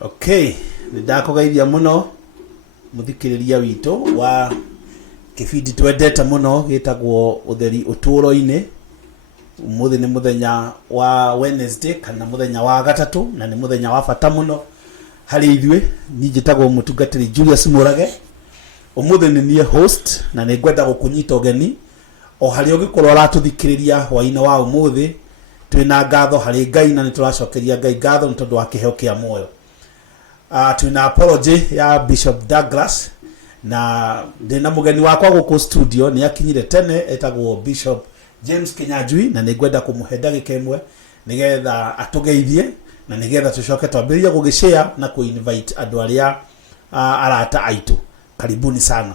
Okay, ndakugeithia muno muthikiriria wito wa kibindi twendete muno gitagwo utheri uturo-ini. Umuthi ni muthenya wa Wednesday kana muthenya wa gatatu na ni muthenya wa bata muno hari ithwe. Ni njitagwo mutungatiri Julius Murage. Umuthi ni nie host na ni ngwenda gukunyita ugeni o hari ugikorwo aratuthikiriria hwaina wa umuthi. Twina ngatho hari Ngai na nituracokeria Ngai ngatho nitondu wa kiheo kia moyo. Tuna apology ya Bishop Douglas na ndina mugeni wakwa guku studio ni akinyire tene etagwo Bishop James Kinyanjui na nigwenda kumuhe ndagika imwe nigetha atugeithie na nigetha tucoke twambirie gugishare na ku-invite andu aria arata aitu. Karibuni sana.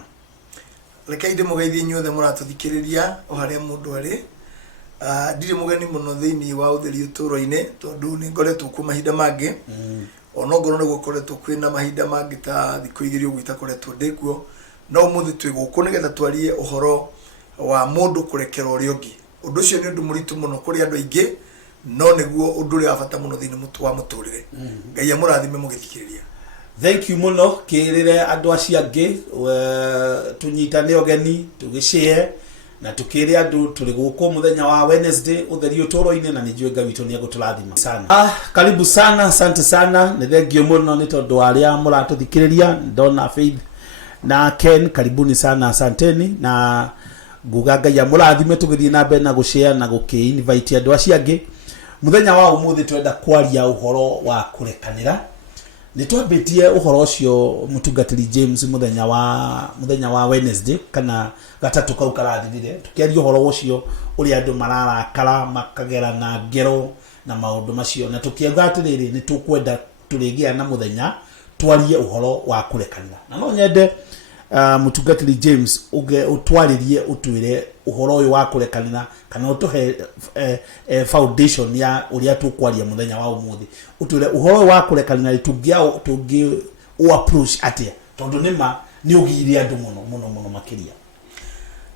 Reke mugeithie nyothe muratuthikiriria o haria mundu ari. Ndiri mugeni muno thiini wa utheri uturo-ini tondu ni ngoretwo ku mahinda mangi onongoro ni gukoretwo kwina mahinda mangi ta thikũ igĩrĩ ũguo itakoretwo ndikuo no umuthi twi gũkũ nigetha twarie uhoro wa mundu kurekera ũrĩa ũngĩ. Ũndũ ũcio nĩ ũndũ mũritũ mũno kũrĩ andũ aingĩ no nĩguo ũndũ ũrĩa wa bata mũno thĩinĩ wa mũtũrĩre. Ngai amũrathime mũgĩthikĩrĩria. Thank you muno kirire andu acio angi tunyitane ogeni tugishare na tukire andu turi guku muthenya wa Wednesday utheri uturo-ini na nijue Ngai witu ni aguturathima sana. Karibu sana, asante sana, ni thengio muno ni tondu aria muratuthikiriria ndona Faith na Ken, karibuni sana, asanteni na nguga Ngai amurathime tugithie na mbere na gushare na guki-invite andu acio angi. Muthenya wa umuthi twenda kwaria uhoro wa kurekanira. Nitwambitie uhoro ucio mutungatiri James muthenya wa Wednesday kana gatatu kau karathirire tukiaria uhoro ucio uri andu mararakara makagera na ngero na maundu macio na tukiuga atiriri ni tukwenda turigia na muthenya twarie uhoro wa kurekanira na no nyende mutungatiri James uge utwaririe utwire uhoro uyu wa kurekanira kana utuhe foundation ya uria tukwaria muthenya wa umuthi utwire uhoro wa kurekanira tungi o approach atia tondu ni ugire andu muno makiria.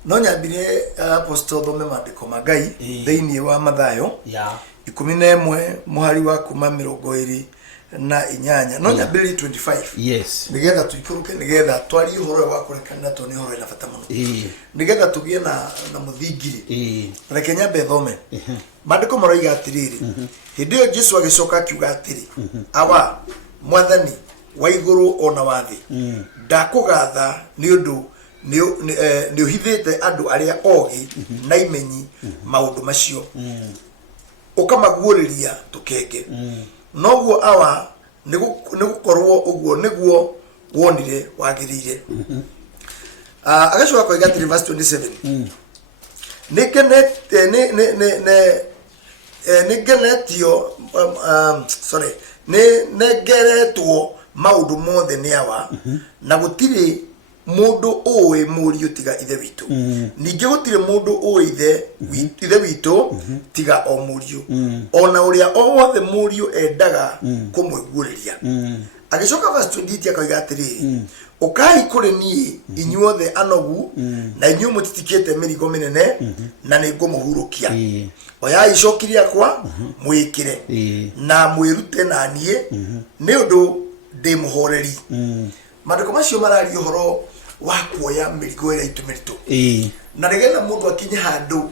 No nyambire apostle thome mandiko ma Ngai thiini wa Mathayo 11 muhari wa kuma 28 no nyambire 25 yes nigetha tuikuruke nigetha twari uhoro wa kurekanira to ni uhoro ina bata muno nigetha tugie na muthingiri reke nyambe thome mandiko maroiga atiriri hindi yo Jesu agicoka akiuga atiri awa mwathani wa iguru ona wa thi ndakugatha ni undu ni uhithite andu aria ogi na imenyi maundu macio ukamaguuriria tukenge noguo awa ni gukorwo uguo niguo wonire wagirire. Agacoka koiga verse 27 negeretwo maundu mothe ni awa na gutiri mundu uwi muriu tiga ithe witu ninge gutire mundu uwi ithe witu tiga o muriu ona uria othe muriu endaga kumwiguuriria. Agicoka verse 20 akoiga atiriri ukai kuri ni inyuothe anogu na inyu mutitikite mirigo minene na ningumuhurukia oya icokiria kwa mwikire na mwirute na nie ni undu ndi muhoreri. Mandiko macio marari uhoro wa kuoya mirigo ira itumiritu na nigetha mundu akinye handu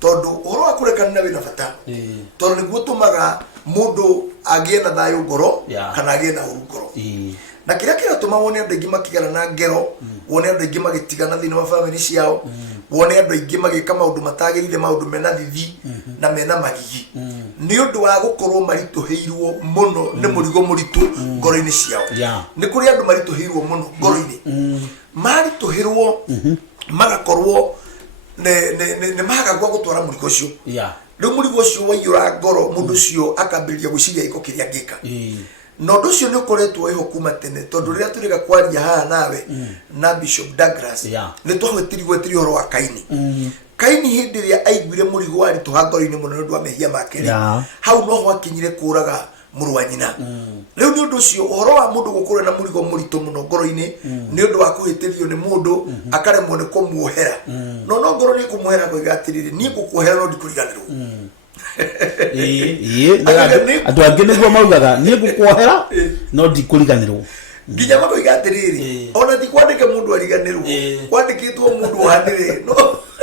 tondu uhoro wa kurekanira wina bata tondu niguo tumaga mundu agie na thayo ngoro kana agie na ngoro na kiria kiratuma wone andu aingi makigana na ngero wone andu aingi magitigana thini wa family ciao wone andu aingi magika maundu matagirire maundu mena thithi na mena magigi ni undu wa gukorwo marituheirwo muno ni murigo muritu ngoro-ini ciao. Ni kuri andu marituheirwo muno ngoro-ini marituhirwo magakorwo ne magagwa gutwara murigo ucio riu murigo ucio waiyura ngoro mundu ucio akambiriria gwiciria iko kiria ngika no ndu ucio ni ukoretwo iho kuma tene tondu riria turiga kwaria haha nawe na Bishop Douglas ni twahwetirio horo wa Kaini hindi ria aiguire murigo wari tuhangoro-ini muno ndu wa mehia make hau no hwakinyire kuraga muru wa nyina riu ni undu ucio uhoro wa mundu gukorwo na murigo murito muno ngoro-ini ni undu wa kuhitirio ni mundu akaremwo ni kumuohera no ngoro ni kumuohera koiga atiriri ni gukuohera no ndikuriganirwo andu angi niguo maugaga ni ngukuohera no ndikuriganirwo nginya makoiga atiriri ona ti kwandike mundu ariganirwo kwandikitwo mundu ohanire no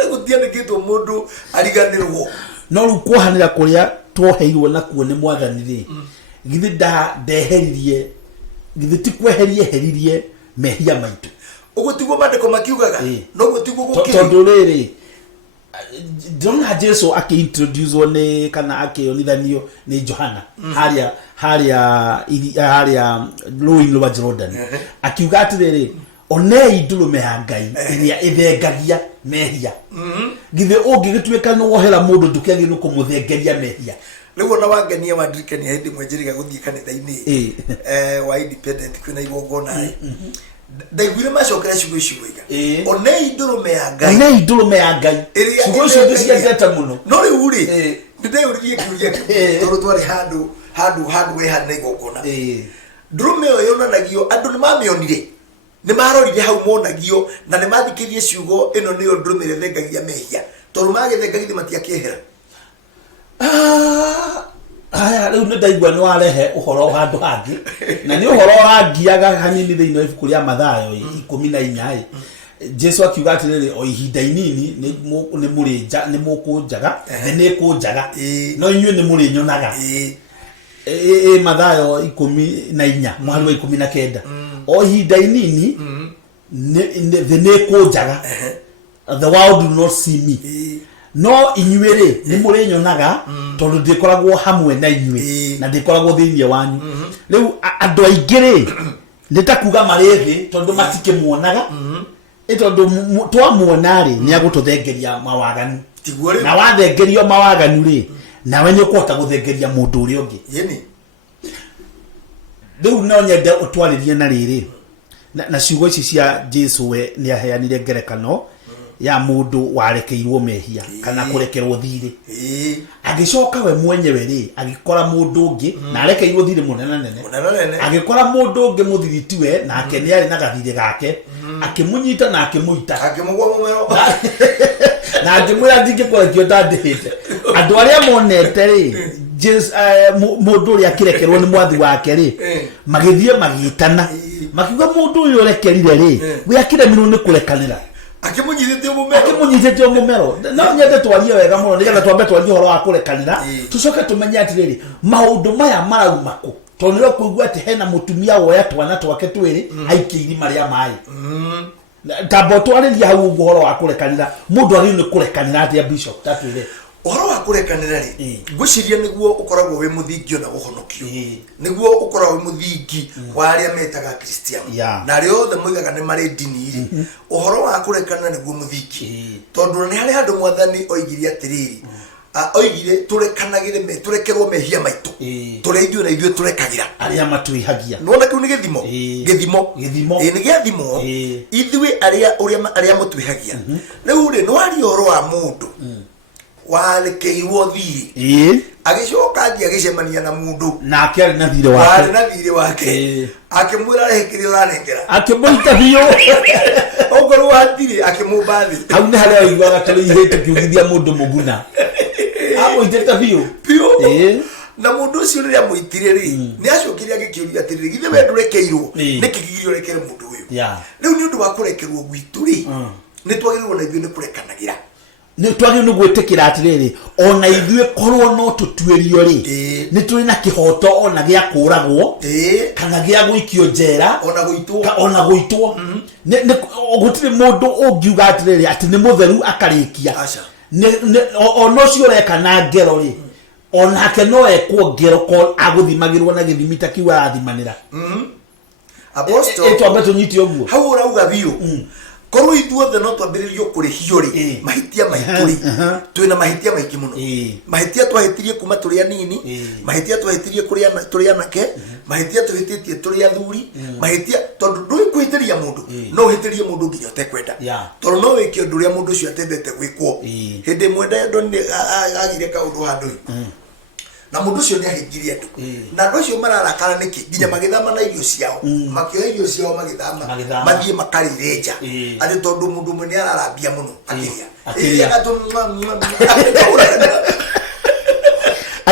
gutiandikitwo mundu ariganirwo no ru kuohanira kuria twoheirwo nakuo ni mwathani ri githi ndeheririe githi ti kweherie heririe mehia maitu ugutigwo mandiko makiugaga no gutigwo gukiri tondu riri John Jesu introduce one kana akionithanio ni Johana haria Rũĩ-inĩ rwa Jordan akiuga atiriri onei ndurume ya Ngai iria ithengagia mehia githe ungigituika no wohera mundu ndukiagi no kumuthengeria mehia riu ona wangenia wandirikania hindi mwenjeriga guthii kanitha-ini wa independent kwina igongona ndaiguire macokera ciugo iga onei ndurume ya Ngai ciugo icio ndiciendete muno no riu ri ndĩreũririe kiuria tondũ twarĩ handũ wehana igongona ndurume ĩyo yonanagio andũ nĩ mamĩonire nĩ marorire hau monagio na nĩ mathikĩrie ciugo ĩno nĩyo ndurume ĩrĩa thengagia mehia tondũ magĩthengagia matiakĩehera aya riu nĩ ndaigua nĩ warehe ũhoro handũ hangĩ na nĩ ũhoro ũrangiaga hanini thĩinĩ wa ibuku rĩa Mathayo 14 Jesu akiuga atiriri o ihinda inini nĩ mũkũnjaga nĩ kũnjaga no inyuĩ nĩ mũrĩnyonaga Mathayo 14 mũhari wa 19 o ihinda inini nĩ kũnjaga the world do not see me no inyuĩ nĩ mũrĩnyonaga tondu ndikoragwo hamwe na inyuĩ na ndikoragwo thĩinĩ wanyu riu andũ aingĩ nĩ ta kuga marĩ thĩ tondu matikĩmuonaga tondu twamuona nĩ agũtũthengeria mawaganu na wathengerio mawaganu nawe nĩ ũkũhota gũthengeria mũndũ ũrĩa ũngĩ riu no nyende ũtwarĩrie na rĩrĩ na ciugo ici cia Jesu we nĩ aheanire ngerekano ya mundu warekeirwo mehia kana kurekerwo thiri agicoka we mwenyewe agikora mundu ungi na arekeirwo thiri munene agikora mundu ungi muthiritiwe na ake ni ari na gathiri gake akimunyita na akimuita akimugwa mumero na akimwira ndingikurekio ndandihite andu aria monete mundu uri akirekerwo ni mwathi wake magithie magitana makiuga mundu uyu urekerire we akiremirwo ni kurekanira akimunyithĩtie mũmero no nyende twarie wega mũno nigetha twambe twarie ũhoro wa kũrekanĩra tucoke tumenye atirĩrĩ maũndũ maya marauma kũ tondũ nĩ ũkũigua atĩ hena mũtumia woya twana twake twĩrĩ aikie irima rĩa maĩ tamba twarĩria hau ũguo ũhoro wa kũrekanĩra mũndũ agĩrĩirwo nĩ kũrekanĩra atĩa bishop tatwĩre ũhoro wa kũrekanĩra ngwĩciria nĩguo ũkoragwo wĩ mũthingi ona gũhonokio nĩguo ũkoragwo wĩ mũthingi wa arĩa metaga Kristiano na arĩa othe moigaga nĩ marĩ ndini ũhoro wa kũrekanĩra nĩguo mũthingi tondũ nĩ harĩ handũ mwathani oigire atĩrĩrĩ oigire tũrekanagĩre tũrekerwo mehia maitũ tũrĩa ithuĩ na ithuĩ tũrekagĩra arĩa matwĩhagia nĩwona kĩu nĩ gĩthimo nĩ gĩathimo ithuĩ arĩa mũtwĩhagia rĩu nĩ waria ũhoro wa mũndũ warekeirwo thiri agicoka athi agicemania na mundu nake ari na thiri wake akimwira rehekirio uranengera akimuita biyo ogorwo atiri akimumbathi hau ni haria igwaga tari ihete kiugithia mundu muguna amuitete biyo na mundu ucio riria muitire ni acokiria gikiuria atiri githe we ndurekeirwo nikigirio rekere mundu uyu riu ni undu wa kurekerwo gwitu ni twagirwo na ithuĩ ni kurekanagira nĩ twagĩrĩirwo nĩ gwĩtĩkĩra atĩrĩrĩ ona ithuĩ korwo no tũtuĩrio nĩ tũrĩ na kĩhoto ona gĩa kũragwo kana gĩa gũikio njera ona gũitwo gũtirĩ mũndũ ũngiuga atĩrĩrĩ atĩ nĩ mũtheru akarĩkia ona ũcio ũreka na ngero onake no ekwo ngero agũthimagĩrwo na gĩthimi ta kiuga arathimanĩra twambe tũnyite ũguo hau ũrauga biũ korwo ithuothe no twambĩrĩrio kũrĩhio mahitia maitũ twĩna mahitia maingĩ mũno mahitia twahĩtirie kuma tũrĩ anini mahitia twahĩtirie tũrĩ anake mahitia twahĩtĩtie tũrĩ athuri mahitia tondũ ndũĩ kũhĩtĩria mũndũ no ũhĩtĩrie mũndũ nginya ũtekwenda tondũ no wĩke ũndũ ũrĩa mũndũ ũcio atendete gwĩkwo hĩndĩ ĩmwe Ndoni agire kaũndũ handũ na mũndũ ũcio nĩ ahingirie andũ na andũ acio mararakara nĩkĩ nginya magĩthama na irio ciao makĩoya irio ciao magĩthama mathiĩ makarĩre nja atĩ tondũ mũndũ ũmwe nĩ ararambia mũno akĩria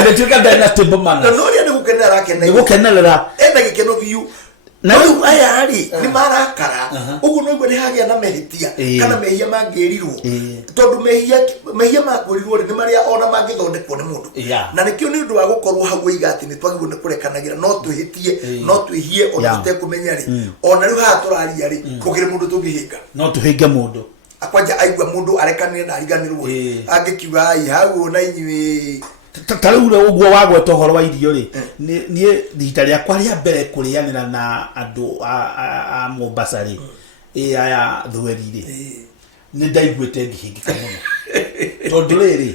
agĩtuĩka ndarĩ na stable manners. Na no ria nĩ gũkenera akenera. Nĩ gũkenerera. Ena gĩkeno biũ. Na rĩu aya rĩ nĩ marakara. Ũguo no nĩ hagĩa na mehĩtia kana mehia mangĩrirwo. Tondũ mehia mangĩrirwo nĩ marĩa ona mangĩthondekwo nĩ mũndũ. Na nĩkĩo nĩ ũndũ wa gũkorwo hau iga atĩ nĩ twagĩrĩirwo nĩ kũrekanagĩra no twĩhĩtie no twĩhie ona tũtekũmenya rĩ. Ona rĩu haha tũraria rĩ gũkĩrĩ mũndũ tũngĩhĩnga. No tũhĩnge mũndũ. Akwanja aigua mũndũ arekanire na ariganĩrwo angĩkiuga ai hau na inyuĩ tarĩu rĩ ũguo wagweta ũhoro wa irio rĩ niĩ rita rĩakwa rĩa mbere kũrĩanĩra na andũ a Mombasa rĩ aya thweri rĩ nĩ ndaiguĩte ngĩhingĩka mũno tondũ rĩrĩ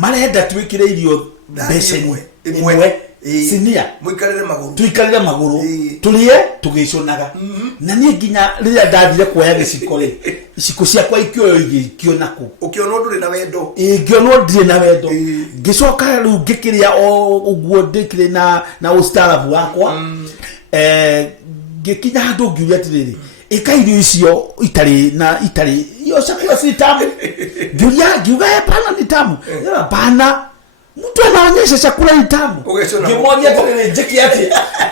marenda twĩkĩre irio mbeceni imwe sinia tuikarĩre magũrũ tũrĩe tũgĩcũnaga na niĩ nginya rĩrĩa ndathire kuoya gĩciko rĩ iciko ciakwa ikĩoyo igĩikio naku ũkĩona ndũrĩ na wendo ngĩona ndirĩ na wendo ngĩcoka rĩu ngĩkĩrĩa o ũguo ndĩkĩrĩ na ustaarabu wakwa ngĩkinya handũ ngiuria atĩrĩrĩ ĩka irio icio itarĩ iyo chakula si tamu ngiuga hapana ni tamu hapana mtu anaonyesha chakula ni tamu ngimoja tena njeki yake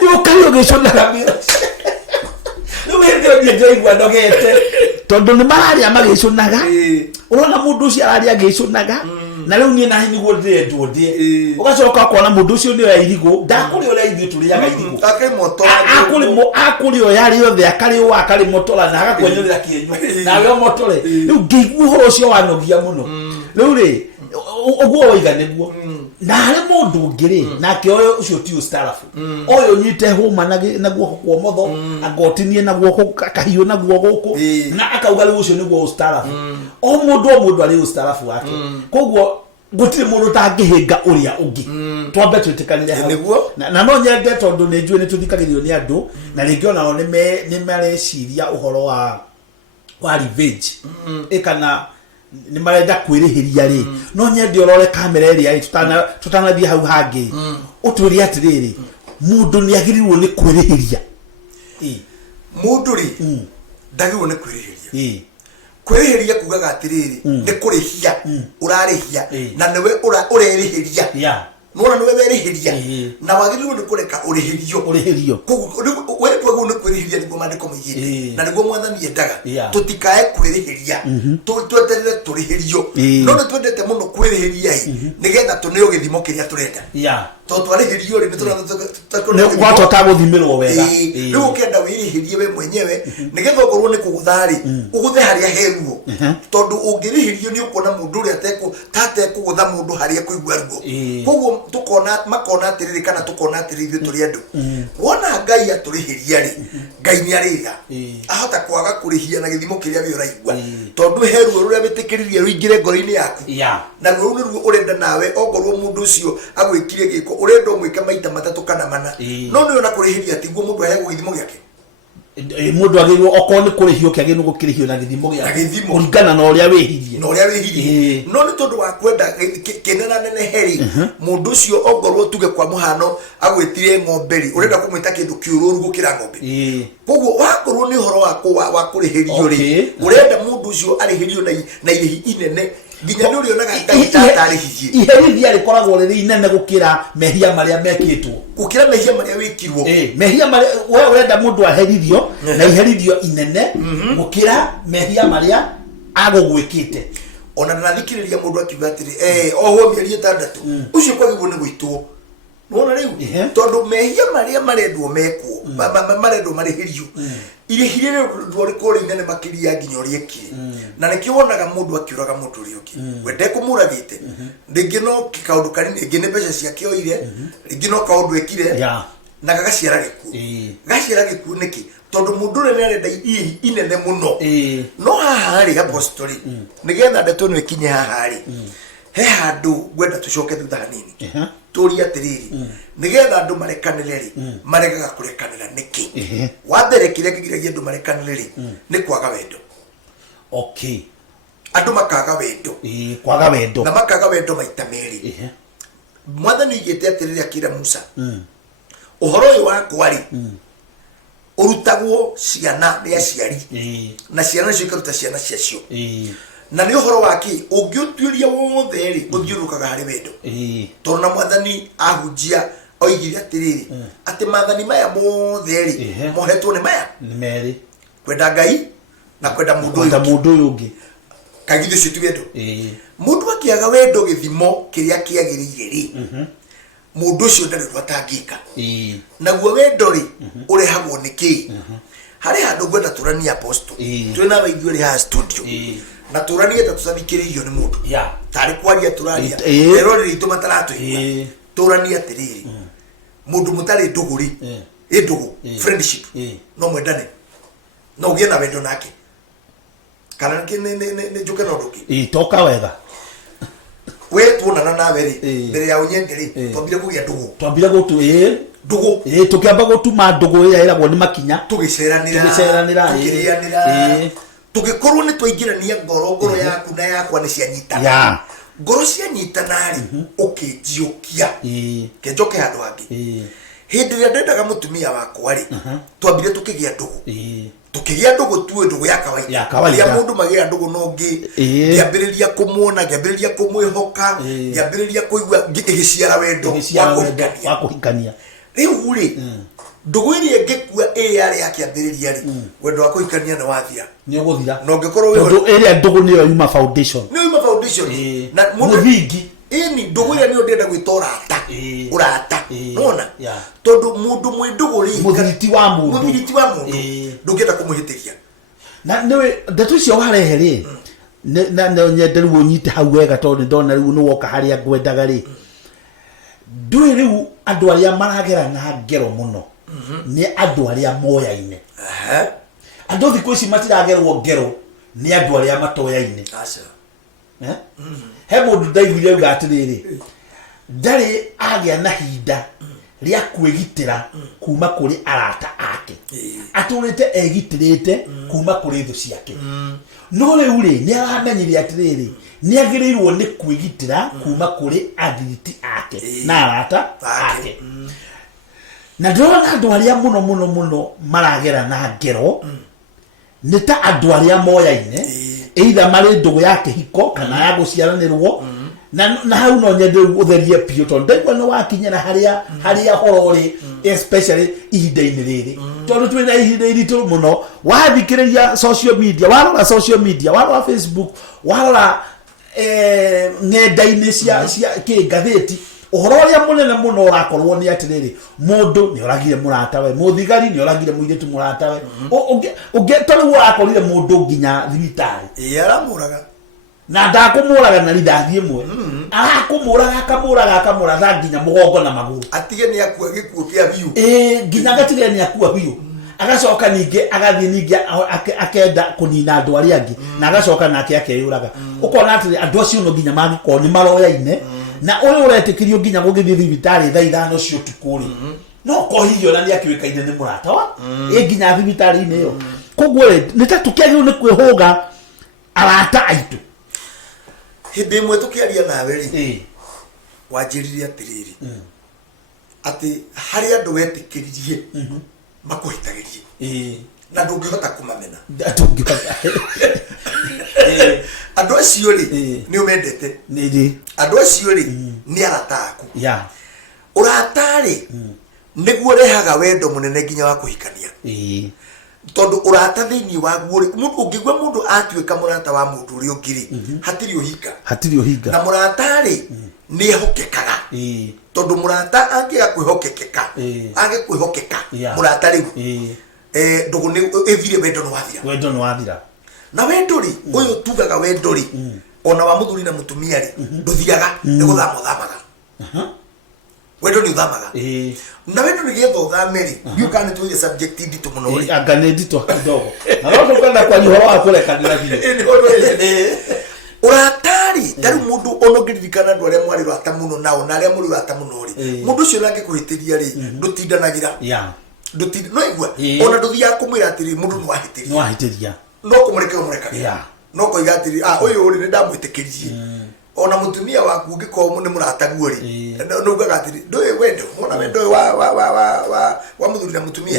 hiyo kalio gĩcũna kabisa ndio ndio ndogete tondu nĩ mararia magĩcũnaga urona mũndũ ũcio araria gĩcũnaga na rĩu niĩ nahi nĩguo ndĩrendwo ndĩe ũgacoka kuona mũndũ ũcio nĩ oya irigũ ndakũrĩ ũrĩa ithuĩ tũrĩaga irigũ akũrĩ o yarĩ yothe akarĩ o akarĩ motora na agakwenyerera kĩenyũ nawe o motore rĩu ngĩigua ũhoro ũcio wanogia mũno rĩu rĩ ũguo waiganĩguo na harĩ mũndũ ũngĩ rĩ nake ũyũ ũcio ti ustaarabu ũyũ nyite hũma na guoko kwa motho agotinie na guoko kahiũ na guoko gũkũ na akauga rĩu ũcio nĩguo ustaarabu o mũndũ arĩ ustaarabu wake koguo gũtirĩ mũndũ tangĩhĩnga ũrĩa ũngĩ twambe twĩtĩkanĩre hau na no nyende tondũ nĩ njũĩ nĩ tũthikagĩrĩrio nĩ andũ na rĩngĩ onao nĩ mareciria ũhoro wa revenge kana ni marenda kwĩrĩhĩria rĩ no nyende ũrore kamera ĩrĩa tutanathiĩ hau hangĩ ũtwĩre atĩrĩrĩ mũndũ nĩ agĩrĩirwo nĩ kwĩrĩhĩria mũndũ rĩ ndagĩrĩirwo nĩ kwĩrĩhĩria kwĩrĩhĩria kugaga atĩrĩrĩ nĩ kũrĩhia ũrarĩhia na nĩwe ũrerĩhĩria nona nĩwe werĩhĩria na wagĩrĩirwo nĩ kũreka ũrĩhĩrio koguo wetwagwo nĩ kwĩrĩhĩria nĩguo mandĩko maigĩte na nĩguo mwathani endaga tũtikae kwĩrĩhĩria tweterere tũrĩhĩrio no nĩ twendete mũno kwĩrĩhĩria nĩgetha tũneo gĩthimo kĩrĩa tũrenda tondũ twarĩhĩrio rĩ nĩ gwatota gũthimĩrwo wega rĩu ũkenda wĩrĩhĩrie we mwenyewe nĩgetha ũkorwo nĩ kũgũtha rĩ ũgũthe harĩa heruo tondũ ũngĩrĩhĩrio nĩ ũkuona mũndũ ũrĩa tatekũgũtha mũndũ harĩa kũigua ruo koguo makona atĩrĩrĩ kana tũkona atĩrĩrĩ ithuĩ tũrĩ andũ wona Ngai atũrĩhĩria rĩ Ngai nĩ arĩga ahota kwaga kũrĩhia na gĩthimo kĩrĩa we ũraigua tondũ he ruo rũrĩa wĩtĩkĩririe rũingĩre ngoro-inĩ yaku na ruo nĩruo ũrenda nawe ongorwo mũndũ ũcio agwĩkire gĩko ũrenda ũmwĩke maita matatũ kana mana no nĩ ona kũrĩhĩria tiguo mũndũ aheagwo gĩthimo gĩake mũndũ agĩrĩirwo okorwo nĩ kũrĩhio kĩagĩrĩirwo gũkĩrĩhio na gĩthimo gĩake kũringana na ũrĩa wĩhirie no nĩ tondũ wa kwenda kĩnena nenehe rĩ mũndũ ũcio ongorwo tuge kwa mũhano agwĩtire ng'ombe rĩ ũrenda kũmwĩta kĩndũ kĩũrũru gũkĩra ng'ombe koguo wakorwo nĩ ũhoro wa kũrĩhĩrio rĩ ũrenda mũndũ ũcio arĩhĩrio na irĩhi inene nginya nĩ ũrĩonaga tarĩhirie iherithia rĩkoragwo rĩrĩ inene gũkĩra mehia marĩa mekĩtwo gũkĩra mehia marĩa wĩkirwo mehia marĩa we ũrenda mũndũ aherithio na iherithio inene gũkĩra mehia marĩa agũgwĩkĩte ona ndanathikĩrĩria mũndũ akiuga atĩrĩ ohwo mĩeri 6 ũcio kwagĩrĩirwo nĩ gũitwo nona rĩu tondũ mehia marĩa marendwo mekwo marendwo marĩhĩrio irĩhi rĩrĩ rĩkorwo inene makĩria nginya ũrĩa ekire na nĩkĩo wonaga mũndũ akiũraga mũndũ ũrĩa ũngĩ we ndekũmũragĩte rĩngĩ no kaũndũ kanini rĩngĩ nĩ mbeca ciake oire rĩngĩ no kaũndũ ekire na gagaciara gĩkuũ nĩkĩ tondũ mũndũ ũrĩa nĩarenda irĩhi inene mũno no haha rĩ apostoli nĩgetha ndeto ĩno ĩkinye haha rĩ he handũ ngwenda tũcoke thutha hanini tũria atĩrĩrĩ nĩgetha andũ marekanĩre rĩ maregaga kũrekanĩra nĩkĩ wa mbere kĩrĩa kĩgiragia andũ marekanĩre rĩ nĩ kwaga wendo andũ makaga wendo na makaga wendo maita merĩ mwathani oigĩte atĩrĩrĩ akĩra Musa ũhoro ũyũ wakwa rĩ ũrutagwo ciana nĩ aciari na ciana icio ikaruta ciana ciacio na nĩ ũhoro waki ũngĩũtuĩria wothe rĩ ũthiũrũkaga harĩ wendo tondũ na mwathani ahunjia oigire atĩrĩrĩ atĩ maathani maya mothe rĩ mohetwo nĩ maya nĩ merĩ kwenda Ngai na kwenda mũndũ ũyũ ũngĩ kagithe cio ti wendo mũndũ akĩaga wendo gĩthimo kĩrĩa kĩagĩrĩire rĩ mũndũ ũcio ndarĩ atangĩka naguo wendo rĩ ũrehagwo nĩ kĩ harĩ handũ ngwenda tũrania apostle twĩna weithio rĩ ha studio na tũranie ta tũcathikĩrĩirio nĩ mũndũ tarĩ kwaria tũraria rero rĩ itũ mataratũigua tũranie atĩrĩrĩ mũndũ mũtarĩ ndũgũ rĩ ndũgũ friendship no mwendane no ũgĩe na wendo nake kana nĩ njuke na ũndũ ũngĩ toka wega we tuonana nawe rĩ mbere ya ũnyende rĩ twambire kũgĩa ndũgũ twambire gũtu ndũgũ tũkĩamba gũtuma ndũgũ ĩrĩa ĩragwo nĩ makinya tũgĩceranĩra tũgĩkorwo nĩ twaingĩrania ngoro yaku na yakwa nĩ cianyitana ngoro cianyitana rĩ ũkĩnjiũkia kenjoke handũ hangĩ hĩndĩ ĩrĩa ndendaga mũtumia wakwa rĩ twambire tũkĩgĩa ndũgũ tukigĩa ndũgũ tuwe ndũgũ ya kawaida ya mũndũ magĩa ndũgũ no ngĩ ngĩambĩrĩria kũmuona ngĩambĩrĩria kũmwĩhoka ngĩambĩrĩria kũigua ĩgĩciara wendo wa kũhikania rĩu rĩ ndũgũ ĩrĩa ĩngĩkua yarĩ yakĩambĩrĩria rĩ wendo wa kũhikania nĩ wathira nĩ ũgũthira no ngĩkorwo ĩrĩa ndũgũ nĩyo yuma foundation na mũthingi ini ndũgũ ĩrĩa nĩyo ndĩrenda gwĩta ũrata nona tondũ mũndũ mwĩ ndũgũ rĩ mũthiriti wa mũndũ ndũngĩenda kũmũhĩtĩria na nĩwe ndeto icio warehe rĩ na nyende rĩu ũnyite hau wega tondũ ndona rĩu nĩ woka harĩa ngwendaga rĩ ndũĩ rĩu andũ arĩa maragerana ngero mũno nĩ andũ arĩa moyaine andũ thikũ ici matiragerwo ngero nĩ andũ arĩa matoyaine he mũndũ ndaiguire auga atĩrĩrĩ ndarĩ agĩa na hinda rĩa kwĩgitĩra kuma kũrĩ arata ake atũrĩte egitĩrĩte kuma kũrĩ thũ ciake no rĩu rĩ nĩ aramenyire atĩrĩrĩ nĩ agĩrĩirwo nĩ kwĩgitĩra kuma kũrĩ athiriti ake na arata ake na ndĩrona andũ arĩa mũno maragerana ngero nĩ ta andũ arĩa moyaine either marĩ ndũgũ ya kĩhiko kana ya gũciaranĩrwo na hau no nyende ũtherie piũ tondũ ndaigua nĩ wakinyana harĩa horo rĩ especially ihinda-inĩ rĩrĩ tondũ twĩna ihinda iritũ mũno wathikĩrĩria social media warora Facebook warora ng'enda-inĩ cia kĩngathĩti ũhoro ũrĩa mũnene mũno ũrakorwo nĩ atĩrĩrĩ mũndũ nĩ oragire mũratawe mũthigari nĩ oragire mũirĩtu mũratawe ũngĩ tarĩu ũrakorire mũndũ nginya thibitarĩ aramũraga na ndakũmũraga na rithathi ĩmwe arakũmũraga akamũratha nginya mũgongo na magũrũ atige nĩ akua gĩkuũ kĩa biũ nginya agatigĩra nĩ akua biũ agacoka ningĩ agathiĩ ningĩ akenda kũnina andũ arĩa angĩ na agacoka nake akeyũraga ũkona atĩrĩ andũ acio no nginya mangĩkorwo nĩ maroyaine na ũrĩa ũretĩkĩrio nginya gũgĩthiĩ thibitarĩ thaa ithano cia ũtukũ rĩ no kohithio na nĩ akĩũĩkaine nĩ mũrata wa nginya thibitarĩ-inĩ ĩyo koguo nĩ ta tũkĩagĩrĩirwo nĩ kwĩhũga arata aitũ hĩndĩ ĩmwe tũkĩaria nawe rĩ wanjĩrire atĩrĩrĩ atĩ harĩ andũ wetĩkĩririe makũhĩtagĩrie na ndũngĩhota kũmamena andũ acio rĩ nĩ ũmendete andũ acio rĩ nĩ arata aku ũrata rĩ nĩguo ũrehaga wendo mũnene nginya wa kũhikania tondũ ũrata thĩinĩ waguo rĩ ũngĩgua mũndũ atuĩka mũrata wa mũndũ ũrĩa ũngĩ rĩ hatirĩ ũhinga na mũrata rĩ nĩ ehokekaga tondũ mũrata angĩga kwĩhokeka mũrata rĩu ndũgũ nĩ ĩthire wendo nĩ wathira na wendo rĩ ũyũ tugaga wendo rĩ ona wa mũthuri na mũtumia rĩ ndũthiraga nĩ gũthamaga wendo nĩ ũthamaga na wendo nĩgetha ũthame rĩ ndiũka nĩ tũige subject nditũ mũno rĩ anga nĩ nditũ kidogo na no tũkwenda kwa ũhoro wa kũrekanĩra biũ ũratari tarĩ mũndũ onongĩririkana andũ arĩa mwarĩ rata mũno nao na arĩa mũrĩ rata mũno rĩ mũndũ ũcio nangĩkũhĩtĩria rĩ ndũtindanagĩra no igua ona ndũthiaga kũmwĩra atĩrĩ mũndũ nĩ wahĩtĩria no kũmũreka ũmũrekagia no koiga atĩrĩ ũyũ rĩ nĩ ndamwĩtĩkĩririe ona mutumia waku ngiko ni murataguo ri no ugaga atiri ndoe wendo mona wendo wa muthuri na mutumia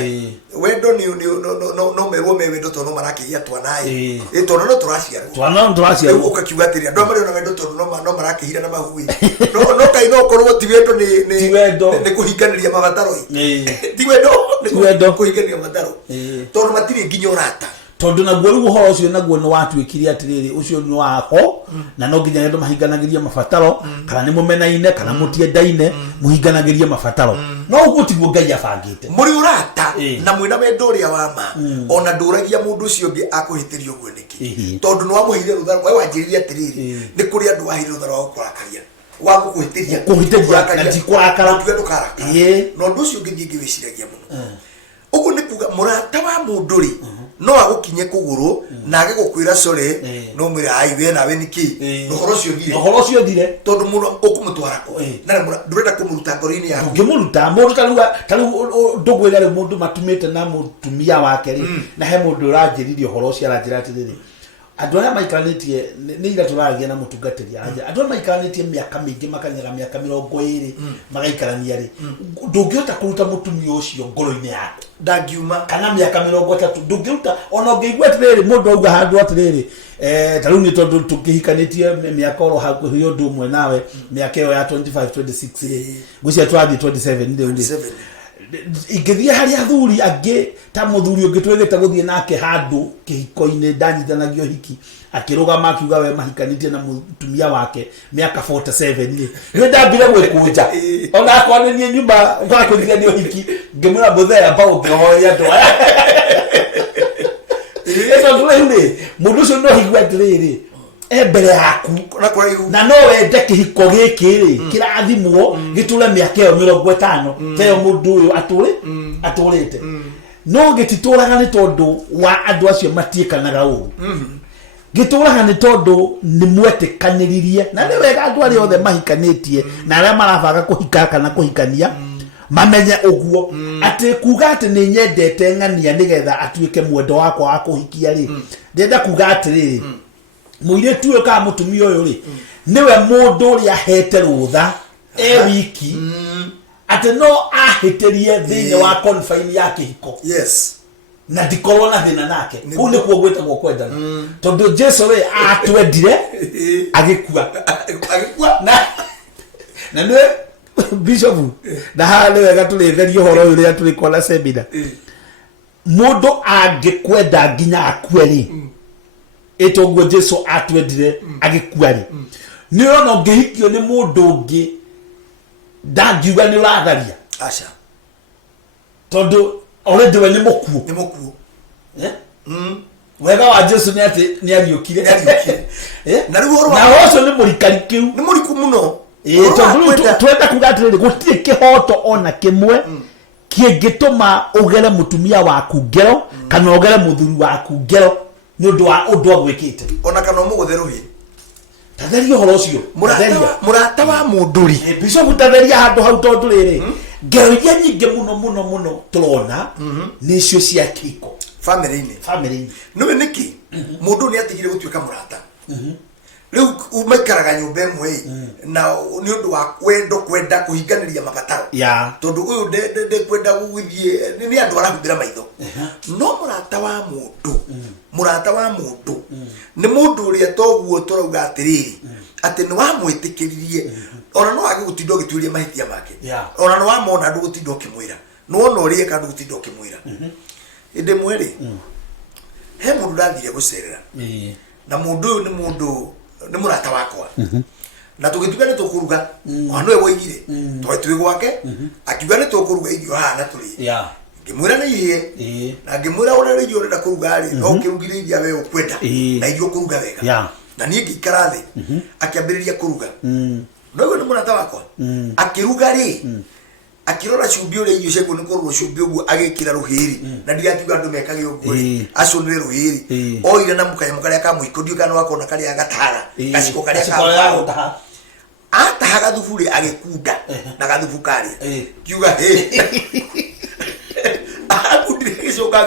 wendo ni no wendo to no maraki atwanae to no turaciara ukakiuga atiri ndo mari na wendo to no maraki hira na mahui no kai no korwo ti wendo ni kuhinganiria mabataro ti wendo kuhinganiria mabataro to matiri nginya urata tondu naguo riu horo ucio naguo ni watwikire atiriri ucio ni wako na no nginya ndo mahinganagiria mabataro kana ni mumenaine kana mutiendaine muhinganagiria mabataro no uguo tiguo Ngai abangite muri urata na mwina wendo uria wama ona nduragia mundu ucio ngi akuhitirio uguo niki tondu no amuhire ruthara we wanjiriria atiriri ni kuri andu ahire ruthara wa kurakania wa kuhitiria na tikwakara ndu karaka no ndu ucio ngi ngiciragia muno uguo ni kuga murata wa mundu ri no agukinye kuguru na age gukwira sore no mwira aiwe nawe niki no horo cio thire tondu muno ukumutwara ko na ndurenda kumuruta ngorini yako ngimuruta mundu taru ndugwira ri mundu matumite na mutumia wake ri na he mundu uranjiririo horo cio aranjira atiriri andu aria maikanitie ni ira turagia na mutungatiri anja andu maikanitie miaka mingi makanyaga miaka 20 magaikarania ri ndungihota kuruta mutumia ucio ngoro-ini yako ndagiuma kana miaka 30 ndungihota ona ungeigua atiriri mundu auga handu atiriri taru ni tondu tukihikanitie miaka oro hakuhio ndu mwe nawe miaka yo ya 25 26 ri gucia twathi 27 ndi ingithia hari athuri angi ta muthuri ungi twegete guthie nake handu kihiko-ini ndanyithanagio hiki akirugama akiuga we mahikanitie na mutumia wake miaka 47 ni ndambire gwikunja ona akonenie nyumba ngakuriria ndio hiki ngimura buthera bao ngihoria ndo eso ndure mundu ucio no higwa atiriri mbere yaku na no wende kihiko giki ri kirathimwo giture miaka yo 50 teyo mundu uyu aturite no gitituraga ni tondu wa andu acio matiekanaga uru gituraga ni tondu ni mwetekaniririe na ni wega andu ari othe mahikanitie na aria marabanga kuhika kana kuhikania mamenye uguo ati kuga ati ni nyendete ng'ania nigetha atuike mwendo wakwa wa kuhikia ri ndenda kuga ati muiretu uyo ka mutumia uyu ri niwe mundu uri ahete rutha wiki ati no ahitirie thiini wa confine ya kihiko na dikorwo na thina nake ku ni kuo gwetagwo kwendana tondu Jesu we atwendire agikua na niwe bishop na hale wega tulitherio horo uyu ria tulikona seminar mundu angikwenda nginya akweri etongo Jesu atwendire agikuari ni ono ngihikio ni mundu ungi ndangiuga ni uratharia acha tondu already we ni mukuo wega wa Jesu ni ati ni agiukire na riu horo na hoso ni murikari kiu ni muriku muno tondu twenda kuga atiriri gutire kihoto ona kimwe kiengituma ugere mutumia waku ngero kana ugere muthuri waku ngero ni undu wa undu agwikite ona kana mugutheruhi tatheria horo ucio murata wa munduri bishop tatheria handu hau tondu riri ngero iria nyingi muno turona ni cio cia kiko family no niki mundu ni atigire gutuika murata riu umaikaraga nyumba imwe na ni undu wa kwenda kuhinganiria mabataro tondu uyu de kwenda gugithie ni andu arahuthira maitho no murata wa mundu ni mundu uria toguo turauga atiriri ati ni wa mwitikiririe ona no age gutinda gituiria mahitia make ona no wa mona ndu gutinda kimwira no ona urie kandu gutinda kimwira inde mweri he mundu ndathire gucerera na mundu ni murata wakwa na tugituga ni tukuruga ona we woigire twetwe gwake akiuga ni tukuruga irio hana turi ngimwira ni ihie na ngimwira ora irio renda kuruga ri no kirugiriria we ukwenda na irio kuruga wega na nie ngikara thi akiambiriria kuruga no we ni murata wakwa akiruga ri akirora cumbi uri irio ceko ni korwo cumbi uguo agikira ruhiri na ndigakiuga andu mekage uguo ri aconire ruhiri oire na mukaya kamuikondio kana wakona kali agatara gaciko kali akaga atahaga thufuri agikunda na gathufu kali kiuga he akudire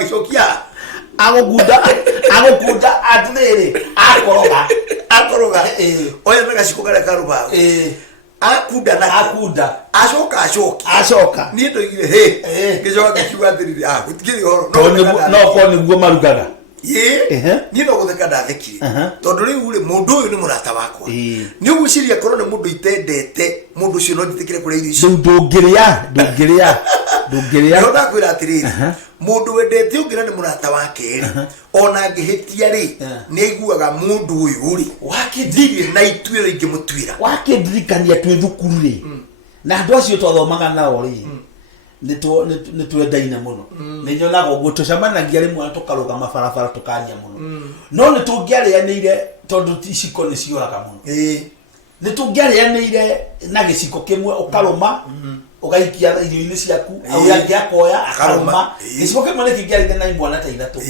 gicokia agukunda atiriri akoroga akoroga oya na gaciko kare karuba akunda acoka ni ndo igire ngicoka ngikiuga atiriri gutikiri horo no ko niguo marugaga ni no gutheka ndathekire tondu riu ri mundu uyu ni murata wakwa ni uguciria korwo ni mundu itendete mundu ucio no nditikire kuria irio icio ndungiria no ndakwira atiriri mundu wendete ungira ni murata wake ona ngihitia ri ni aiguaga mundu uyu ri wakindiri na itwira ingimutwira wakindirikania twi thukuru ri na andu acio twathomaga nao ri ni twendaine muno ni nyonaga uguo tucamanagia rimwe tukaruga mabarabara tukania muno no ni tungiarianire tondu iciko ni cioraga muno ni tungiarianire na giciko kimwe ukaruma ugaikia irio-ini ciaku au yangi akoya akaruma giciko kimwe ni kingiarire na imwana ta ithatu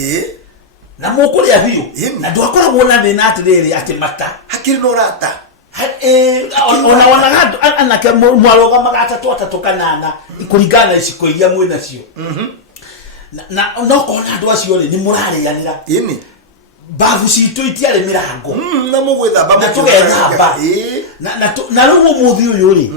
na mukuria biu na ndwakoragwo na thina atiriri ati mata hakiri no rata ona anake mwaroga magata atatu kanana ikuringana iciko iria mwe nacio na no kona andu acio ni murarianira bavu citu itiare mirango na mugwithamba na tugethamba na riu umuthi uyu ri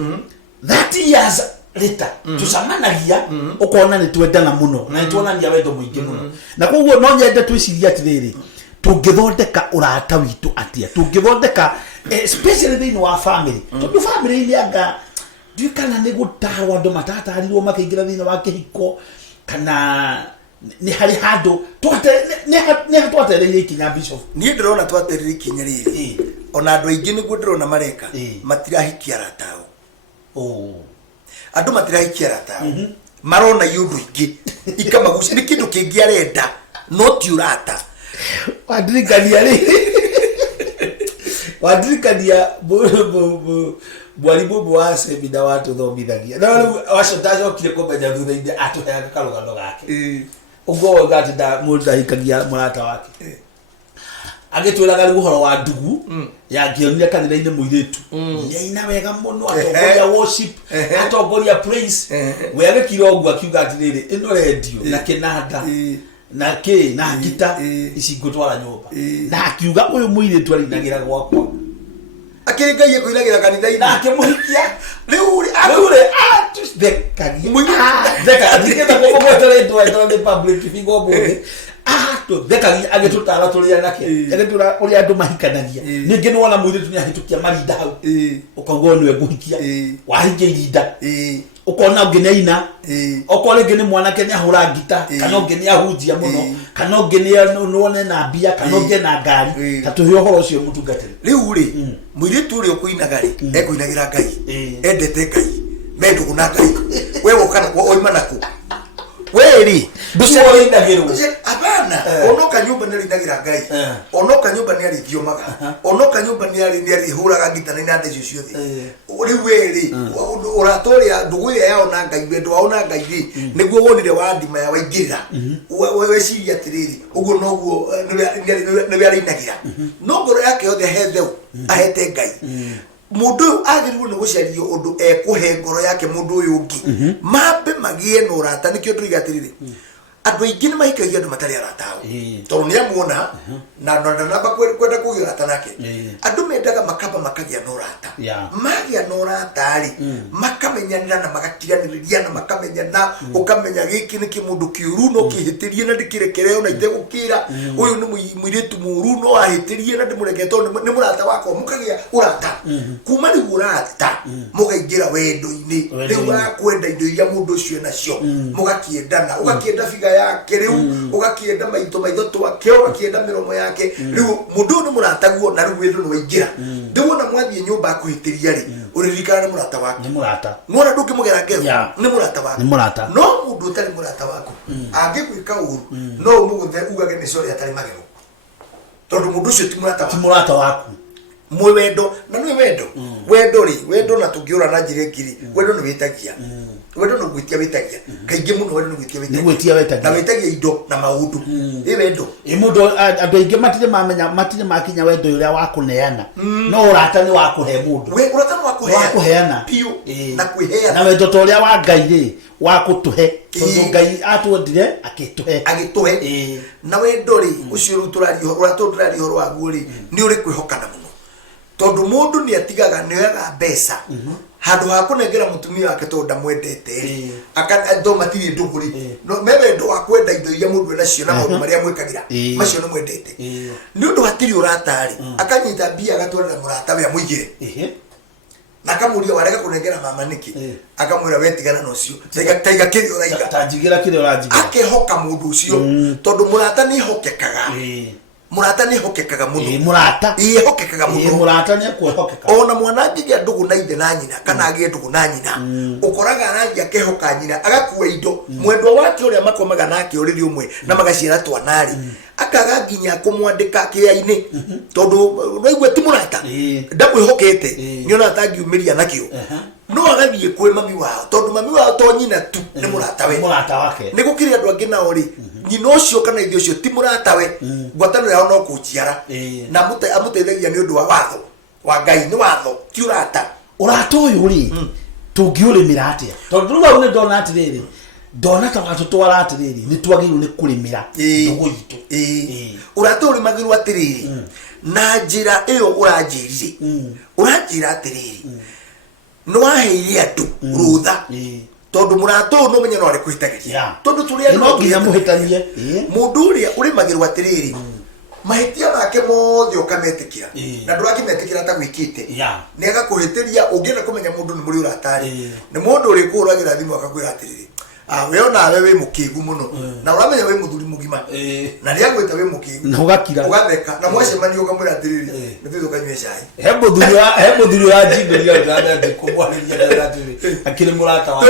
30 years later tucamanagia ukona ni twendana muno na nituonania wendo muingi muno na koguo no nyende twiciria atiriri tungithondeka urata witu atia tungithondeka especially thini wa family tondu family ni anga ndikana ni gutarwa andu matatarirwo makiingira thini wa kihiko kana ni hari handu ni twatereire ikinya bishop ni ndirona twatereire ikinya riri ona andu aingi niguo ndirona mareka matirahikia ratao andu matirahikia ratao marona yundu ingi ikamagucia ni kindu kingi arenda not urata wadirikania mwalimu wa semina watu thomithagia na wacotaje kire kumenya thutha-ini atuheaga karugano gake uguo ngati mundu ndahikagia murata wake agitwiraga riu uhoro wa ndugu yangionire kanitha-ini muiritu nyaina wega muno atongoria worship atongoria praise we agikira uguo akiuga atiriri ino radio na kinanda na na gita ici ngutwara nyumba na akiuga uyu muiritu arinagira gwakwa akengaye kuinagira kanitha-ini na akimuhikia riu thekagia thekagita kwa mwetere ndwa ndi public figo bode thekagia agitutara turia nake agitura uria andu mahikanagia ningi ni wona muiritu ni ahitukia marinda hau ukauga niwe guhikia wahikia irinda ukona ngineina okole ngene mwanake ni ahura ngita kana ngene ahunjia muno kana ngene nuone na mbia kana ngene na ngari tatuhe uhoro ucio mutungatire riu ri muiritu ri ukuinaga ri ekuinagira ngai endete ngai mendu kuna ngai wewe ukana oima naku weri nducori ndagirwo abana onoka nyumba ni rinagira ngai onoka nyumba ni arithiomaga onoka nyumba ni arihuraga ngita ni nande cio ciothe uri weri uratoria ndugu ya yao na ngai wendo wao na ngai niguo wonire wandima ya waingirira wewe ciria atiriri uguo noguo ni arinagira no ngoro yake yothe hethe ahete ngai mundu agirirwo ni gucario undu ekuhe ngoro yake mundu uyu ungi mambe magie no rata nikio ndu igatirire andu aingi ni mahikagia andu matari aratao tondu ni amuona na kwenda kugia rata nake andu mendaga makamba makagia no rata magia no rata ri makamenyanira na magatiganiriria na makamenyana ukamenya giki ni kimundu kiuru no kihitirie na ndikirekereo na itegukira uyu ni muiritu muru no ahitirie na ndimureketo ni murata wako mukagia urata kuma ni urata mugaingira wendo-ini riu wakwenda indo iria mundu ucio nacio mugakiendana ugakienda figa yake riu ugakienda maitho twake ugakienda miromo yake riu mundu ni murataguo na riu wendo ni waingira ndiwona mwathie nyumba akuhitiria ri uririkana ni murata wake ni murata nona ndukimugera ngero ni murata wake ni murata no mundu utari murata wako angigwika uru no muguthe ugage ni cio atari magero tondu mundu ucio ti murata waku mwe wendo na ni wendo na tungiura na njire ngiri wendo ni witagia wendo no gwitia witagia kaingi muno wendo no gwitia witagia na witagia indo na maundu wendo mundu andu aingi matire makinya wendo uria wakuneana no urata ni wakuhe mundu we urata ni wakuheana piu na kwiheana na wendo toria wa ngai ri wakutuhe tondu ngai atwendire agituhe na wendo ri ucio turari horo waguo ri ni uri kwihokana muno tondu mundu ni atigaga nĩaga mbeca handu ha kunengera mutumia wake tondu ndamwendete aka matiri nduguri no mebe ndo akwenda indo iria mundu nacio na maundu maria mwikagira macio no mwendete ni undu hatiri uratari akanyita bia agatwara murata we muigire na kamuria warega kunengera mama niki akamwira wetigana no cio taiga kiri uraiga tajigira kiri urajiga akehoka mundu ucio tondu murata ni hokekaga murata ni hokekaga muno murata hokekaga muno murata ni kwehokeka ona mwana nginya ndugu na ithe na nyina kana agie ndugu na nyina ukoraga arangia kehoka nyina agakuwa indo mwendwa wake uria makomaga nake uriri umwe na magaciara twanari akaga nginya kumwandika kia-ini tondu noigwe ti murata ndakwihokete niona atangiumiria nakio no agathie kwi mami wao tondu mami wao to nyina tu ni murata we murata wake ni gukiri andu angi nao ri nyina ucio kana ithe ucio ti murata we ngwatano yao no kujiara na amuteithagia ni undu wa watho wa Ngai ni watho ti urata uyu ri tungiurimira atia tondu ruga une ndona atiriri ndona ta watutwara atiriri ni twagirwo ni kurimira ndugu itu urata urimagirwo atiriri na njira iyo uranjirire uranjira atiriri no aheire andu rutha tondu murata no menya no ari kwitagiria tondu turi andu no nginya muhitanie mundu uria urimagirwo atiriri mahitia make mothe ukametikira na ndurakimetikira ta gwikite ni agakuhitiria ungienda kumenya mundu ni muri uratari ni mundu uri kuragira thimu akakwira atiriri we ona we mukigu muno na uramenya we muthuri mugima na ria gwita we mukigu na ugakira ugatheka na mwacemani ukamwira atiriri nithizo kanywe cai he muthuri wa jinderia ndanda ndikumwariria ndatiriri akiri murata wa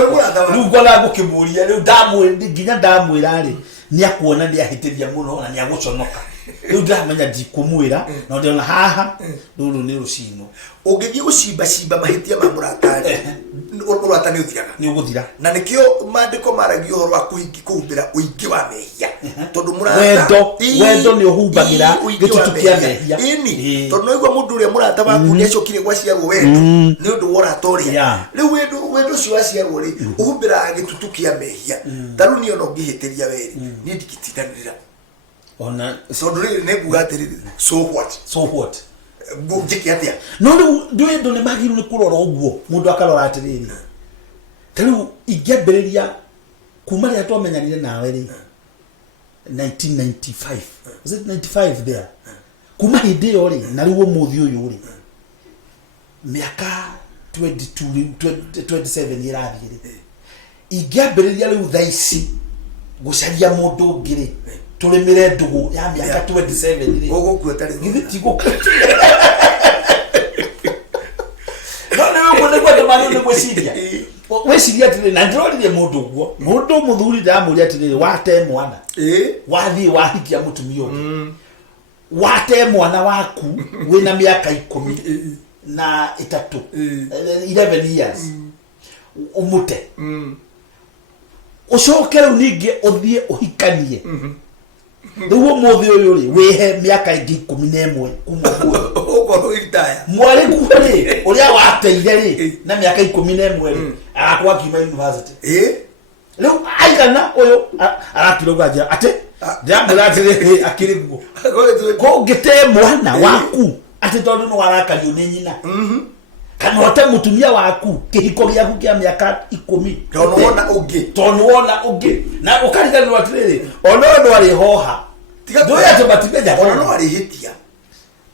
riu ngona ngukimuria riu nginya ndamwira ri ni akuona ni ahitiria muno na ni aguconoka riu ndamenya ndikumwira na ndona haha ruru ni rucino ungithie gucimba mahitia ma muratari urata ni uthiraga ni uguthira na nikio mandiko maragio horo akuhingi kuhumbira uingi wa mehia tondu murata wendo ni uhumbagira gitutu kia mehia ini tondu noigwa mundu uria murata waku ni acokire gwaciarwo wendo ni undu woratoria riu wendo cio aciarwo ri uhumbira gitutu kia mehia taru ni ono ngihitiria weri ni ndikitindanira ona tondu ri ne gugatiriri so what njiki atia no ndu ne magiru ni kurora uguo mundu akarora atiriri tariu ingemberiria kuma ria twamenyanire nawe ri 1995 was it 95 there kuma hindi yo ri na riu umuthi uyu ri miaka 27 irathi ri ingemberiria riu thaici gucaria mundu ngiri tulimire ndugu ya miaka 27 ri ugukuo tari githitigo ni gwiciria weciria atiriri na ndorire mundu guo mundu muthuri ndamuria atiriri wate mwana wathie wahikia mutumia ungi wate mwana waku wina miaka 10 na 11 years umute ucokere ningi uthie uhikanie riu muthi uyu ri wihe miaka ingi 11 kuma guo ukorwo itaya mwari kuhari uria wateire ri na miaka 11 ri akwa kima university riu aigana uyu arakira ugaja ate ndamurathire akiri guo ko ngite mwana waku ate tondu no arakario ni nyina kana wate mutumia waku kihiko giaku kia miaka 10 tondu wona ungi na ukariganirwo atiriri ona ndo ari hoha tiga ndoya to batimeja ona no ari hitia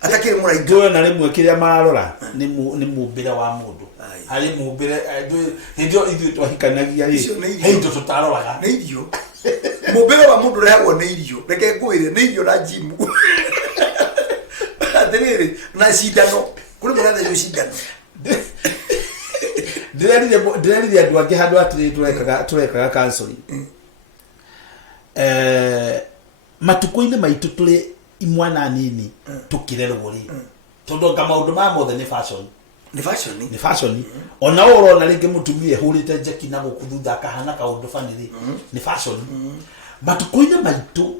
atakire murai ndoya na rimwe kiria marora ni mumbire wa mundu hari mumbire ndio ithu twahikanagia ri heindo tutaroraga ni irio mumbire wa mundu rehagwo ni irio reke ngwire ni irio na jimu atiriri na shidano kuri mwana yo shidano ndirerire andu angi handu atiri turekaga counseling matuko-ini maitu turi imwana nini tukirerwo ri tondu nga maundu ma mothe ni fashion ona urona ringi mutumia hurite jeki na gukuthutha kahana kaundu faniri ni fashion matuko-ini maitu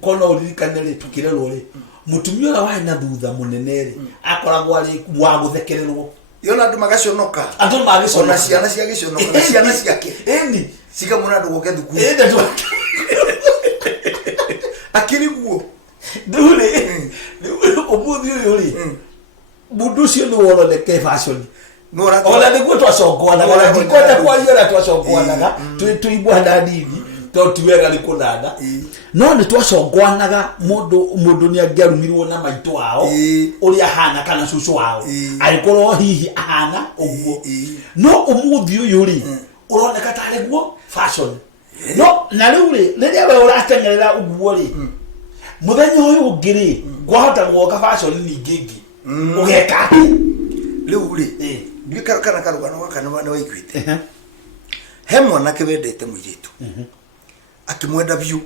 kono uririkane ri tukirerwo ri mutumia ora waina thutha munene ri akoragwo ari wa guthekererwo yona andu magaconoka andu magiconoka ciana cia giconoka na ciana ciake eni sika muna andu goke thuku akiri guo ndure umuthi uyu ri mundu ucio ni woroneke fashion Nora ona niguo twacongwanaga ndikwenda kwaria na twacongwanaga tuibwana nini to tiwega ni kunanda no ni twacongwanaga mundu ni angiarumirwo na maitu wao uria hana kana cucu wao aikorwo hihi ahana uguo no umuthi uyu ri uroneka tari guo fashion no na riu ri riria we uratengerera uguo ri muthenya uyu ungi ri gwahota gwoka fashion ningi ugeka riu ri ndikara karugano gakana bana waiguite he mwanake wendete muiritu akimwenda biu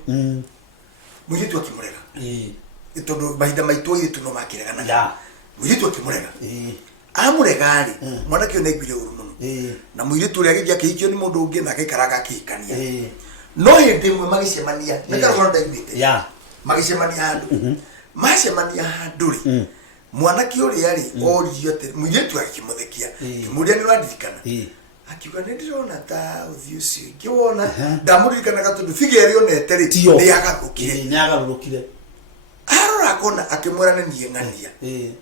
muiritu akimurega itondo bahida maitwa itu no makiregana muiritu akimurega amurega ri mwanake ona igwire uru muno na muiritu uri agithia kihikio ni mundu ungi na gikaraga kihikania no hindi mwe magicemania nikarugano ndaiguite magicemania handu macemania handu ri mwanake uri ari oriyo te muiritu akimuthekia kimuria ni randirikana akiuga ndirona ta uthiucio kiwona ndamuririkana gatundu figure onete ri ni agarukire arora kona akimwera ni niye ngania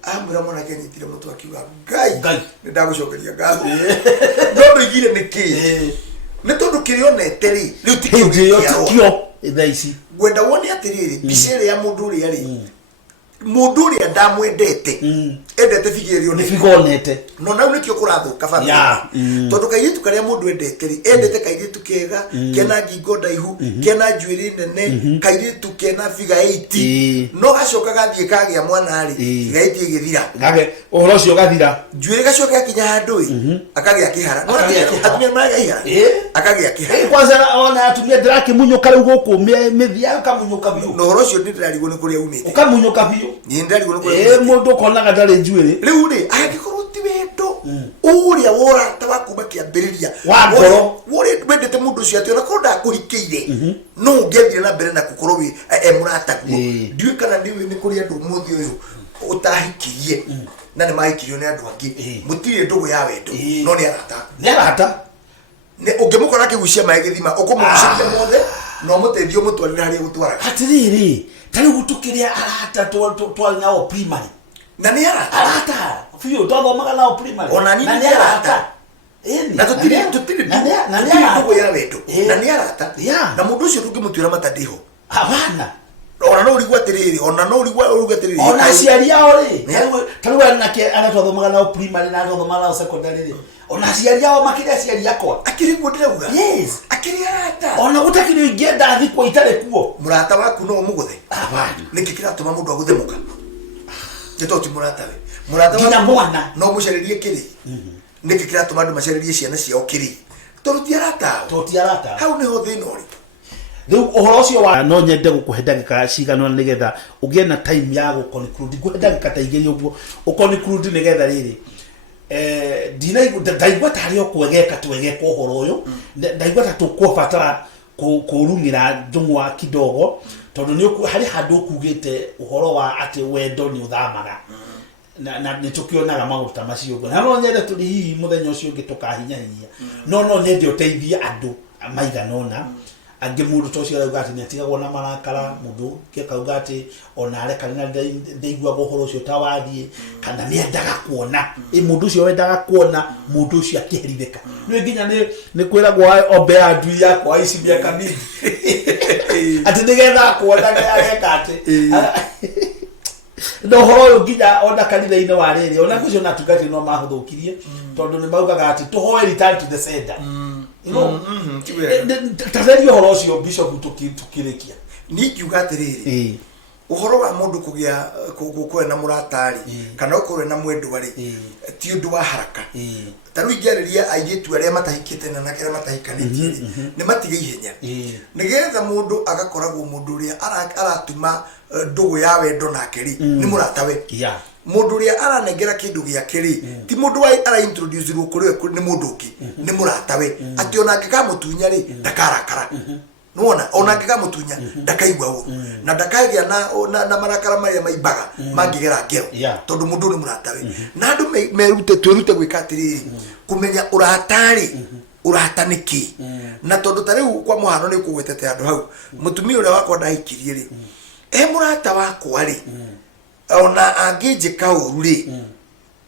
amwira mwanake nyitire mutu akiuga ngai ni ndagucokeria ngatho ndo igire niki ni tondu kiri onete ri riu tikio thaici gwenda wone atiriri bicere ya mundu uri ari mundu uri ndamwendete endete figure onete figonete no na nikio kurathuka family tondu kairitu karia mundu endete ri endete kairitu kega kena ngingo ndaihu kena njuiri nene kairitu kena figure 8 no gacoka gathie kagia mwana ri figure 8 igithira gage uhoro cio gathira njuiri gacoka kinya handu akagia kihara no atumia mara ihara akagia kihara kwanza ona atumia ndiraki munyuka riu guku mithia kamunyuka biu no uhoro cio ndirarigwo ni kuria umite ukamunyuka biu ni ndirarigwo ni kuria mundu konaga ndari njuiri riu ri agikorwo ti wendo uria wora tawakuba kiambiriria wangoro wori wendete mundu cio ati ona konda kuhikiire no ngethire na mbere na gukorwo wi murataguo ndiwe kana ni kuria ndu muthi uyu utahikirie na ni mahikirio ni andu angi mutire ndugu ya wendo no ni arata ne ungimukora kigucia mai githima ukumugucia mothe no mutethio mutwarira hari gutwara atiriri tari gutukiria arata twali nao primary na ni arata fio twathomaga nao primary ona ni arata na tutire na ni ndugu ya wendo na ni arata na mundu ucio tungimutwira matadiho abana ona no urigwa tiriri ona no urigwa tiriri ona ciari yao ri tariwa nake arathomaga nao primary na athomaga nao secondary ri ona ciari yao makira ciari yakwa akiri ndirauga akiri arata ona gutakiri ingenda thi kwa itare kuo murata waku no muguthe abana niki kiratuma mundu aguthemuka nitoti murata ngina mwana no mucaririe kiri niki kiratuma andu macaririe ciana ciao kiri toruti arata hau ni ho thina uri riu uhoro ucio wa no nyende gukuhe ndagika cigano nigetha ugie na time ya guconclude guhe ndagika ta igiri uguo uconclude nigetha riri ndaigua tari o kwegeka twegeka uhoro uyu ndaigua ta tukwabatara kurungira njungwa kidogo tondu ni hari handu ukugite uhoro wa ati wendo ni uthamaga na nitukionaga maguta macio na no nyende tuli hihi muthenya ucio ungi tukahinya hinya no nende uteithie andu maiganona angi mundu tocio rauga ati ni atigagwo na marakara mundu kekauga ati ona areka na ndeigua gohoro ucio tawathie kana ni endaga kuona mundu ucio wendaga kuona mundu ucio akihiritheka ni nginya ni kwiragwo obe andu yakwa ici miaka mingi ati nigetha kuona ageka ati no horo nginya ona kanitha-ini wa riri ona kucio natugati no mahuthukirie tondu ni maugaga ati tuhoe return to the center tazari horo ucio bishop tukirikia ni kiuga atiriri uhoro wa mundu kugia gukwena muratari kana ukorwe na mwendu ari ti undu wa haraka taru ingeriria aigetu aria matahikite na nakira matahikanitie ni matige ihenya nigetha mundu agakoragwo mundu ria aratuma ndugu ya wendo nakeri ni muratawe mundu ria aranengera kindu giakeri ti mundu wa ara introduce ru kuri ni mundu ki ni muratawe ati ona ngikamutunya ri ndakarakara nuona ona ngikamutunya ndakaigwa uru na ndakagia na marakara maria maibaga mangigera ngero tondu mundu ni muratawe na andu merute twirute gwikatiriri kumenya uratari urataniki na tondu tariu kwa muhano ni kugwetete andu hau mutumia uria wakwa ndahikirie ri murata wakwa ri ona angijika uru ri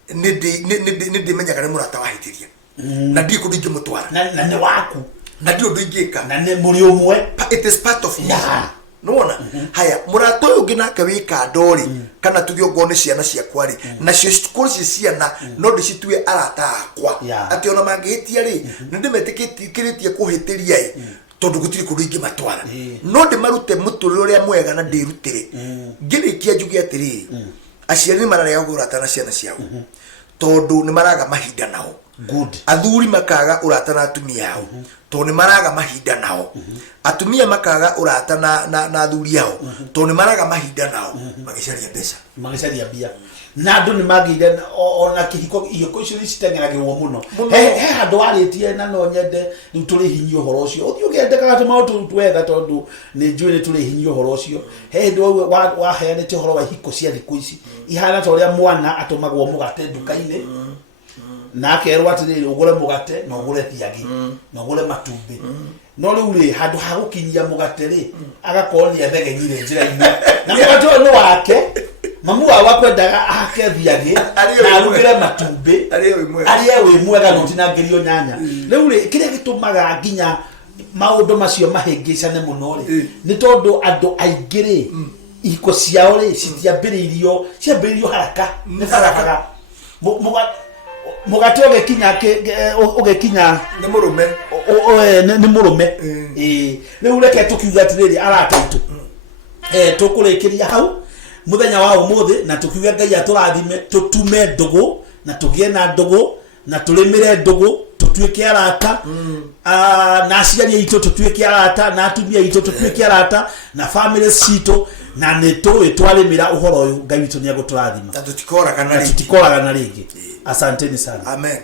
nidi menya kana murata wahitiria na ndi ko ndingi mutwara na ne waku na ndi undu ingika na ne muri umwe it is part of me nona haya murata uyu ngina kawika ndori kana tugio ngone ciana cia kwari na cio cikurci ciana no ndicitue arata akwa ati ona mangihitia ri ndimetikiritie kuhitiria tondu gutiri kundu ingi matwara no ndimarute muturire uria mwega na ndirutire ngirikia njugi atiri aciari ni mararega urata na ciana ciao tondu ni maraga mahinda nao good athuri makaga urata na atumia yao tondu ni maraga mahinda nao atumia makaga urata na athuri yao tondu ni maraga mahinda nao magicaria bia na andu ni magire ona kihiko iyo ko icio citengeragirwo muno he handu aritie na no nyende ni turi hinyio horo ucio uthio gendeka ati maundu twega tondu ni njui ni turi hinyio horo ucio he ndu wa heanite horo wa hiko cia thiku ici ihana ta uria mwana atumagwo mugate nduka-ini na akerwo atiri ugure mugate na ugure thiagi na ugure matumbi no riu ri handu ha gukinyia mugate ri agakorwo athegenyire njira-ini na mugate no wake mamu wa kwendaga ake thiagi na arugire matumbi aria wi mwega no tinangerio nyanya riu ri kiria gitumaga nginya maundu macio mahingicane muno ri ni tondu andu aingire iko ciao ri citiambiririo haraka ni haraka mugate ugekinya ni murume riu reke tukiuga atiriri arata itu tukurikiria hau muthenya wa umuthi na tukiuga Ngai aturathime tutume ndugu na tugie na ndugu na tulimire ndugu tutuike arata na aciari itu tutuike arata na atumia itu tutuike arata na family cito na neto etwalimira uhoro uyu Ngai witu ni aguturathima na tutikoraga na ringi asanteni sana amen.